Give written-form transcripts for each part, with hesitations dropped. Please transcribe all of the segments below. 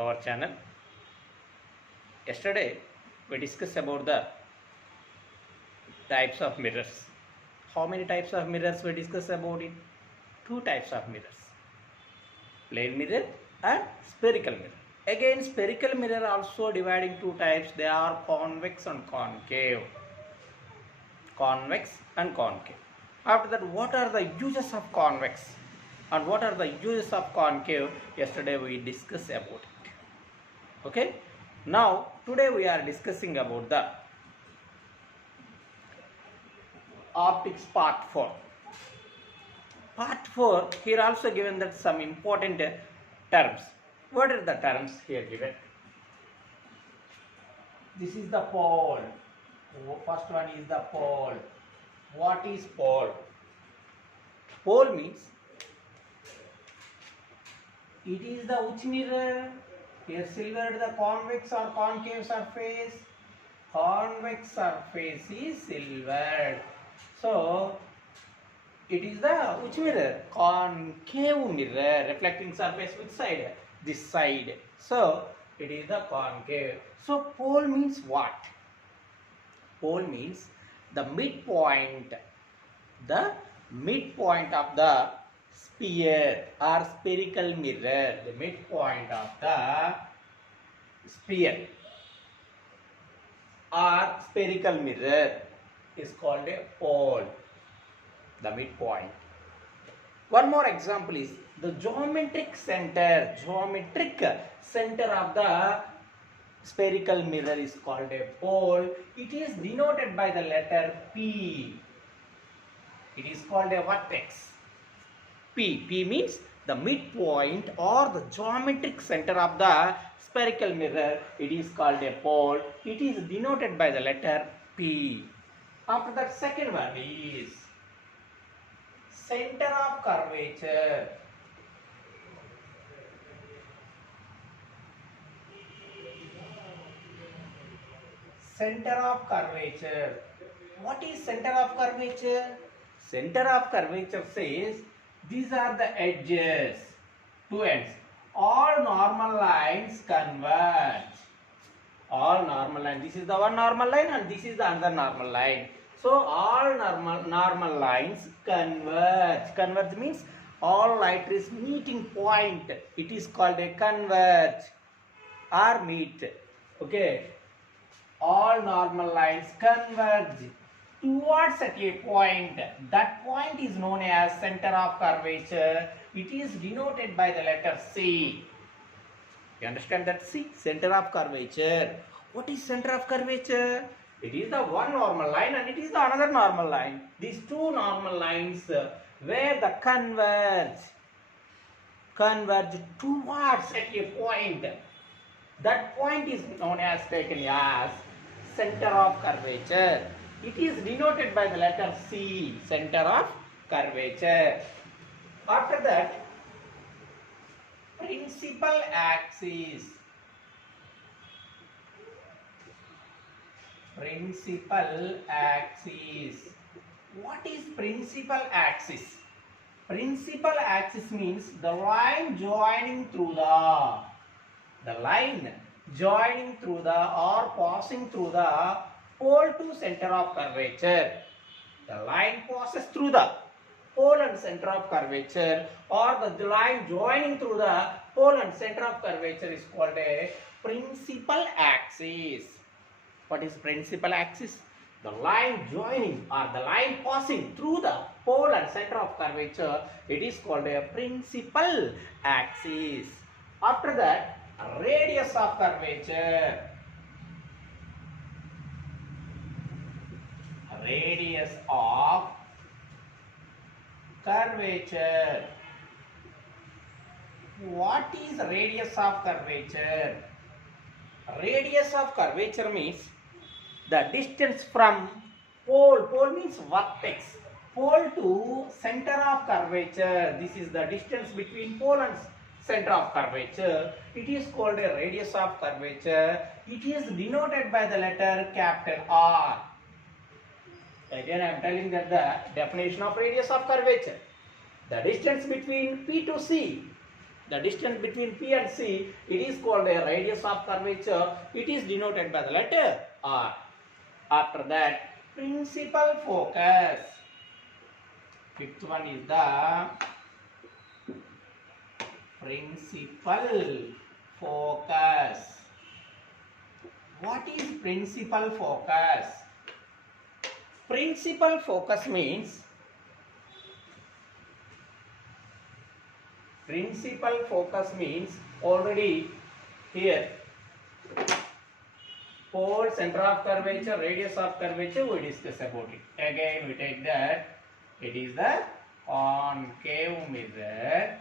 our channel. Yesterday we discussed about the types of mirrors. How many types of mirrors we discussed about it? Two types of mirrors, plane mirror and spherical mirror. Again, spherical mirror also dividing two types. They are convex and concave. Convex and concave. After that, what are the uses of convex and what are the uses of concave? Yesterday we discussed about it. Okay. Now today we are discussing about the optics part 4. Part 4, here also given that some important terms. What are the terms here given? This is the pole. First one is the pole. What is pole? Pole means it is the which mirror? Here silvered the convex or concave surface. Convex surface is silvered. So it is the which mirror? Concave mirror. Reflecting surface which side? This side. So it is the concave. So pole means what? Pole means the midpoint. The midpoint of the sphere or spherical mirror. The midpoint of the sphere or spherical mirror is called a pole. The midpoint. One more example is the geometric center. Geometric center of the spherical mirror is called a pole. It is denoted by the letter P. It is called a vertex. P. P means the midpoint or the geometric center of the spherical mirror. It is called a pole. It is denoted by the letter P. After that, second one is center of curvature. Center of curvature. What is center of curvature? Center of curvature says these are the edges, two ends. All normal lines converge. All normal lines. This is the one normal line and this is the another normal line. So all normal lines converge. Converge means all light is meeting point. It is called a converge or meet. Okay. All normal lines converge towards at a point. That point is known as center of curvature. It is denoted by the letter C. You understand that? C, center of curvature. What is center of curvature? It is the one normal line and it is the another normal line. These two normal lines where the converge towards at a point. That point is known as taken as center of curvature. It is denoted by the letter C, center of curvature. After that, principal axis. Principal axis. What is principal axis? Principal axis means the line joining through the line joining through the or passing through the pole to center of curvature. The line passes through the pole and center of curvature, or the line joining through the pole and center of curvature is called a principal axis. What is principal axis? The line joining or the line passing through the pole and center of curvature, it is called a principal axis. After that, radius of curvature. Radius of curvature. What is radius of curvature? Radius of curvature means the distance from pole. Pole means vertex. Pole to center of curvature. This is the distance between pole and center of curvature. It is called a radius of curvature. It is denoted by the letter capital R. Again, I am telling that the definition of radius of curvature. The distance between P to C. the distance between P and C, it is called a radius of curvature. It is denoted by the letter R. After that, principal focus. Fifth one is the principal focus. What is principal focus? Principal focus means already here pole, center of curvature, radius of curvature, we discuss about it. Again we take that it is the concave mirror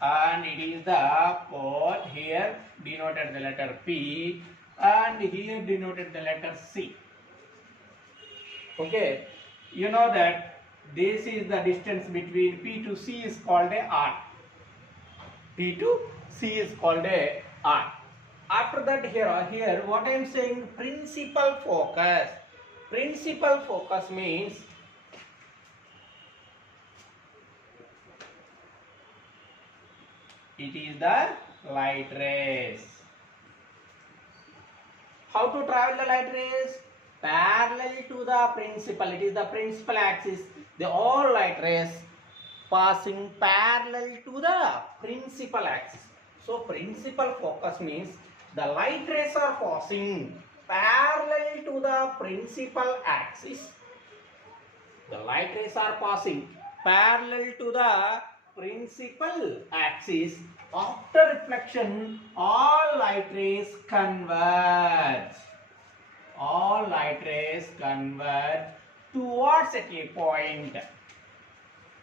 and it is the pole, here denoted the letter P and here denoted the letter C. Okay, you know that this is the distance between P to C is called a R. P to C is called a R. After that, here what I am saying, principal focus. Principal focus means it is the light rays. How to travel the light rays? Parallel to the principal. It is the principal axis. The all light rays passing parallel to the principal axis. So principal focus means the light rays are passing parallel to the principal axis. The light rays are passing parallel to the principal axis. After reflection, all light rays converge. All light rays converge towards a point.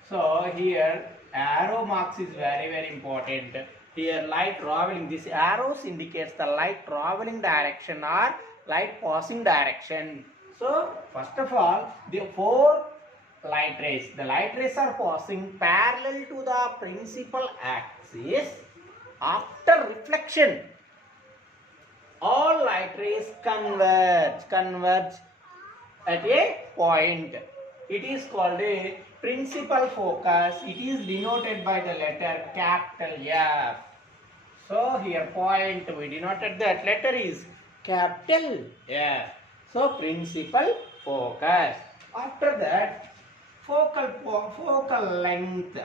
So here arrow marks is very important. Here light traveling, this arrows indicates the light traveling direction or light passing direction. So first of all, the four light rays, the light rays are passing parallel to the principal axis. After reflection, all light rays converge at a point. It is called a principal focus. It is denoted by the letter capital F. So here point, we denoted that letter is capital F. So principal focus. After that, focal length.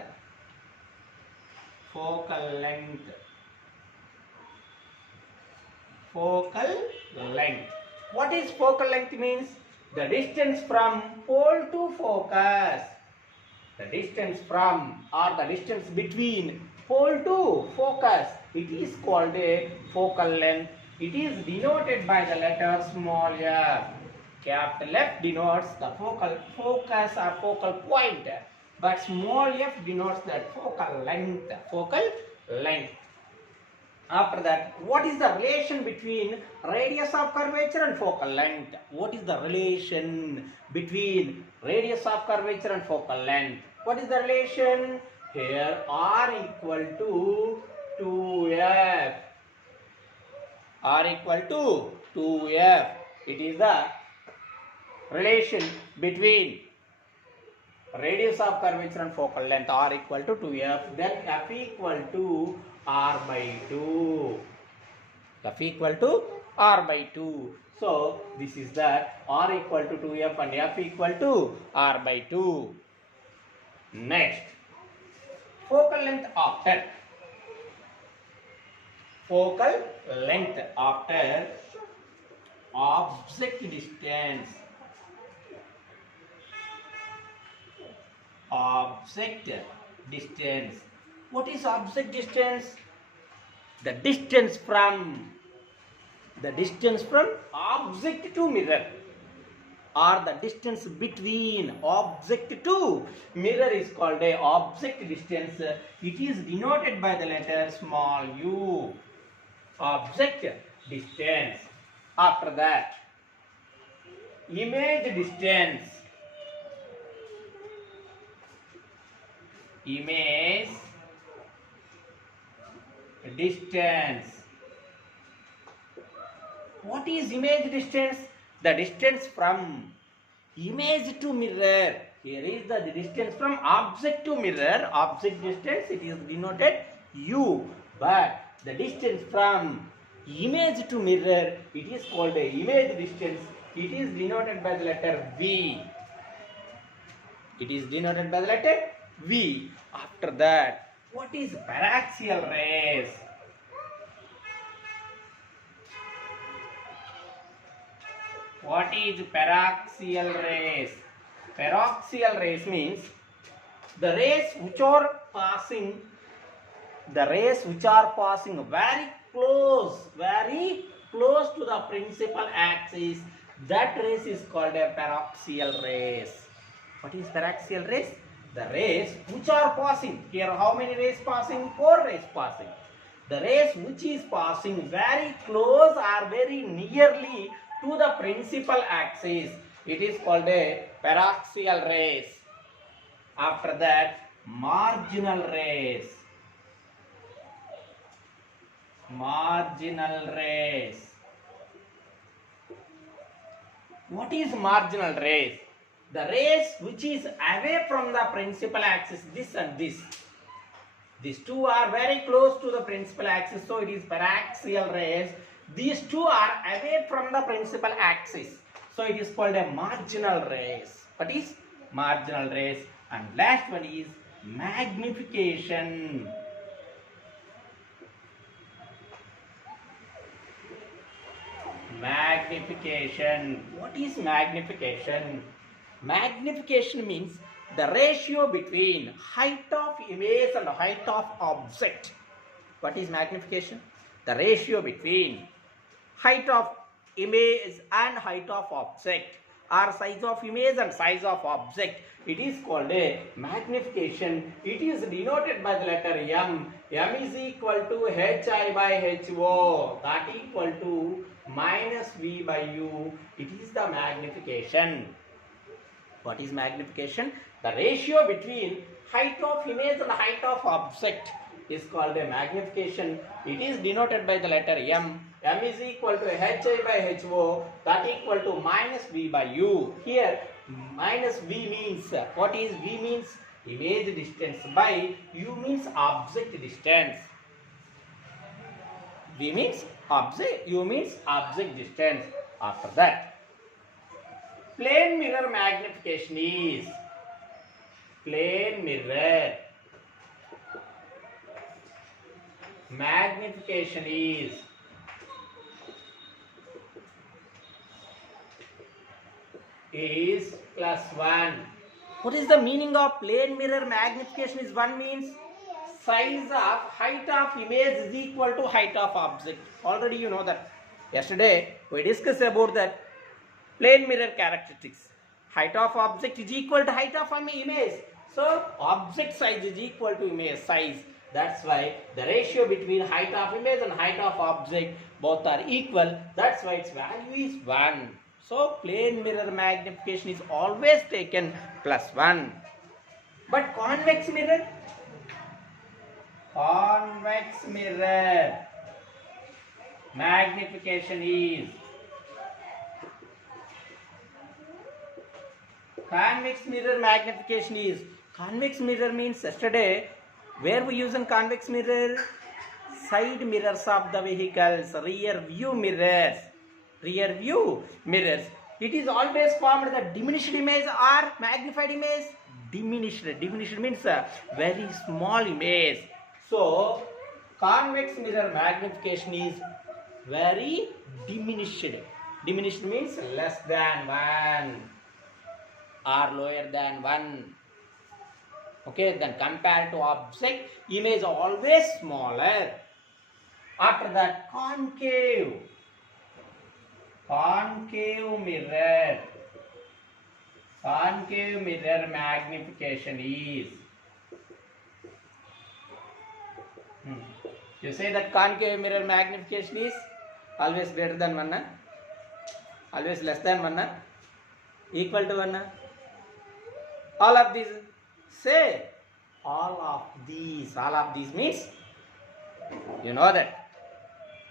Focal length. Focal length. What is focal length means? The distance from pole to focus. The distance from or the distance between pole to focus. It is called a focal length. It is denoted by the letter small f. Capital F denotes the focal focus or focal point, but small f denotes that focal length. Focal length. After that, what is the relation between radius of curvature and focal length? What is the relation between radius of curvature and focal length? What is the relation? Here R equal to 2F. R equal to 2F. It is the relation between radius of curvature and focal length. R equal to 2F. Then F equal to R by 2. F equal to R by 2. So this is that R equal to 2F and F equal to R by 2. Next, focal length after. Focal length after object distance. Object distance. What is object distance? The distance from object to mirror, or the distance between object to mirror is called a object distance. It is denoted by the letter small u. Object distance. After that, image distance. Image distance. What is image distance? The distance from image to mirror. Here is the distance from object to mirror. Object distance, it is denoted U. But the distance from image to mirror, it is called a image distance. It is denoted by the letter V. It is denoted by the letter V. After that, what is paraxial rays? What is paraxial rays? Paraxial rays means the rays which are passing very close to the principal axis. That rays is called a paraxial rays. What is paraxial rays? The rays which are passing. Here how many rays passing? 4 rays passing. The rays which is passing very close or very nearly to the principal axis, it is called a paraxial rays. After that, marginal rays. Marginal rays. What is marginal rays? The rays which is away from the principal axis, this and this. These two are very close to the principal axis, so it is paraxial rays. These two are away from the principal axis, so it is called a marginal rays. What is marginal rays? And last one is magnification. Magnification. What is magnification? Magnification means the ratio between height of image and height of object. What is magnification? The ratio between height of image and height of object, or size of image and size of object. It is called a magnification. It is denoted by the letter M. M is equal to Hi by Ho. That equal to minus V by U. It is the magnification. What is magnification? The ratio between height of image and height of object is called a magnification. It is denoted by the letter M. M is equal to Hi by Ho. That equal to minus V by U. Here minus V means, what is V means? Image distance by U means object distance. V means object, U means object distance. After that, plane mirror magnification is plane mirror magnification is +1. What is the meaning of plane mirror magnification is 1 means size of height of image is equal to height of object. Already you know that. Yesterday we discussed about that plane mirror characteristics. Height of object is equal to height of image. So object size is equal to image size. That's why the ratio between height of image and height of object both are equal. That's why its value is 1. So plane mirror magnification is always taken +1. But convex mirror magnification is convex mirror means yesterday where we use in convex mirror? Side mirrors of the vehicles, rear view mirrors. It is always formed the diminished image or magnified image. Diminished means a very small image. So convex mirror magnification is very diminished. Diminished means less than 1 or lower than 1. Okay, then compared to object, image always smaller. After that, concave mirror magnification is, you say that concave mirror magnification is always greater than 1, always less than 1, equal to 1. All of these, say all of these means, you know that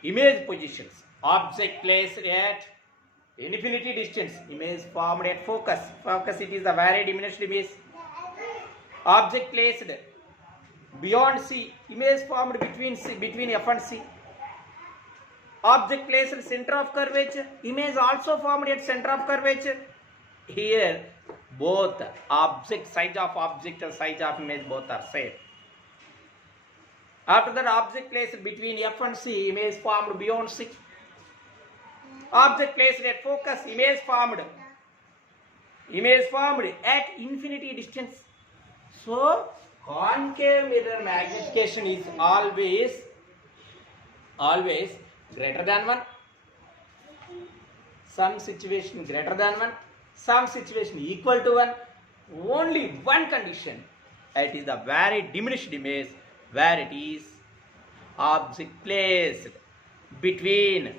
image positions, object placed at Infinity distance, image formed at focus. Focus, it is the very diminished image. Object placed beyond C, image formed between F and C. Object placed center of curvature, image also formed at center of curvature. Here both size of object and size of image both are same. After that, object placed between F and C, image formed beyond C. Object placed at focus, image formed at infinity distance. So concave mirror magnification is always greater than 1. Some situation greater than 1, some situation equal to 1. Only one condition, it is the very diminished image where it is object placed between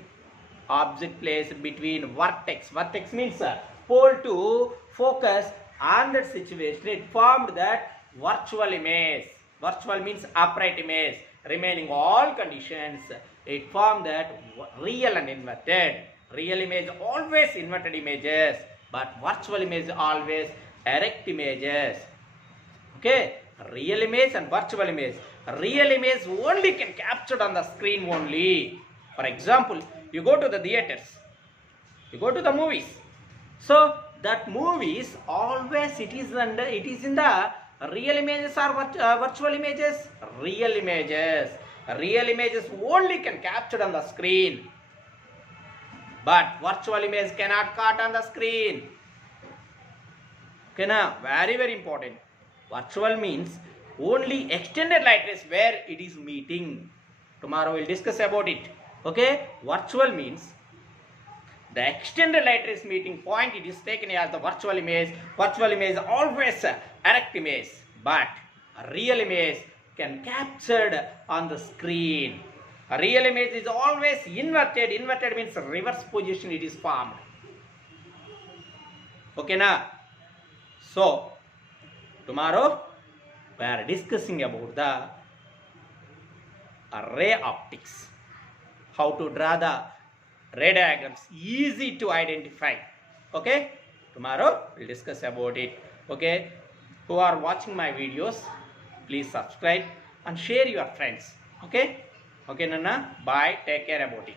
vertex. Vertex means pole to focus, and that situation it formed that virtual image. Virtual means upright image. Remaining all conditions, it formed that real and inverted. Real image always inverted images, but virtual image always erect images. Okay, real image and virtual image. Real image only can captured on the screen only. For example, you go to the theaters, you go to the movies. So that movies always it is in the real images or virtual images. Real images. Real images only can captured on the screen, but virtual image cannot caught on the screen. Okay, now very important. Virtual means only extended light rays where it is meeting. Tomorrow we'll discuss about it. Okay, virtual means the extended light rays meeting point, it is taken as the virtual image. Virtual image always erect image, but a real image can captured on the screen. A real image is always inverted. Inverted means reverse position it is formed. Okay now. So tomorrow we are discussing about the ray optics. How to draw the ray diagrams, easy to identify. Okay, tomorrow we'll discuss about it. Okay, who are watching my videos, please subscribe and share your friends. Okay, Nana, bye, take care about it.